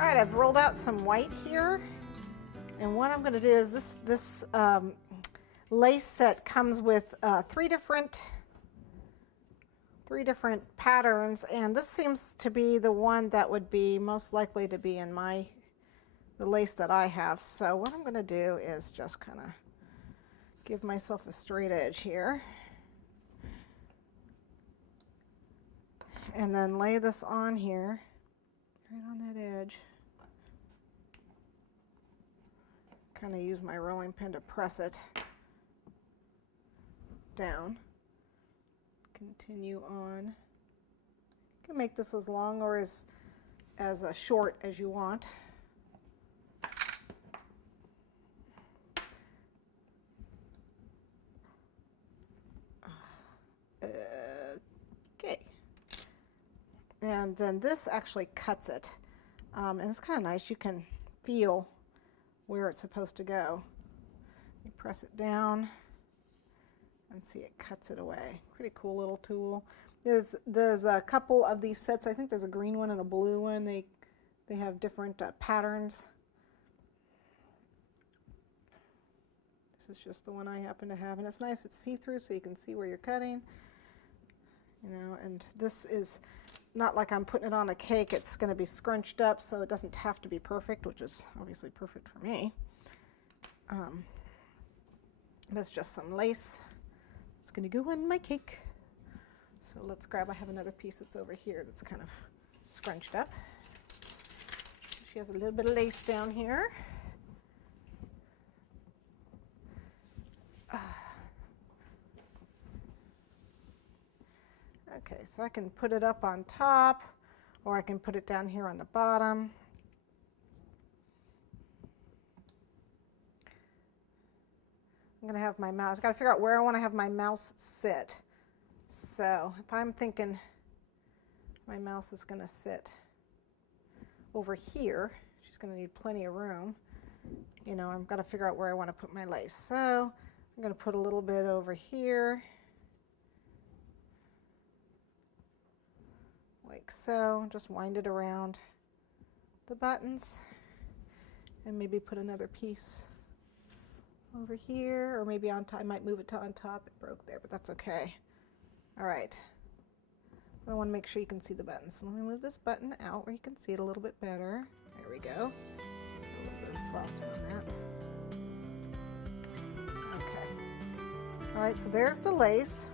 All right, I've rolled out some white here. And what I'm going to do is this lace set comes with three different patterns, and this seems to be the one that would be most likely to be in the lace that I have. So what I'm going to do is just kind of give myself a straight edge here, and then lay this on here, right on that edge. Kind of use my rolling pin to press it down. Continue on. You can make this as long or as short as you want. Okay. And then this actually cuts it. And it's kind of nice. You can feel where it's supposed to go. You press it down and see it cuts it away. Pretty cool little tool. There's a couple of these sets. I think there's a green one and a blue one. They have different patterns. This is just the one I happen to have, and it's nice. It's see-through, so you can see where you're cutting. You know, and this is not like I'm putting it on a cake. It's going to be scrunched up, so it doesn't have to be perfect, which is obviously perfect for me. There's just some lace. It's going to go on my cake. So let's grab, I have another piece that's over here that's kind of scrunched up. She has a little bit of lace down here. Okay, so I can put it up on top, or I can put it down here on the bottom. I'm going to have my mouse. I've got to figure out where I want to have my mouse sit. So if I'm thinking my mouse is going to sit over here, she's going to need plenty of room. You know, I've got to figure out where I want to put my lace. So I'm going to put a little bit over here, like so. Just wind it around the buttons, and maybe put another piece over here, or maybe on top. I might move it to on top. It broke there, but that's okay. All right. I want to make sure you can see the buttons. So let me move this button out where you can see it a little bit better. There we go. A little bit of frosting on that. Okay. All right, so there's the lace.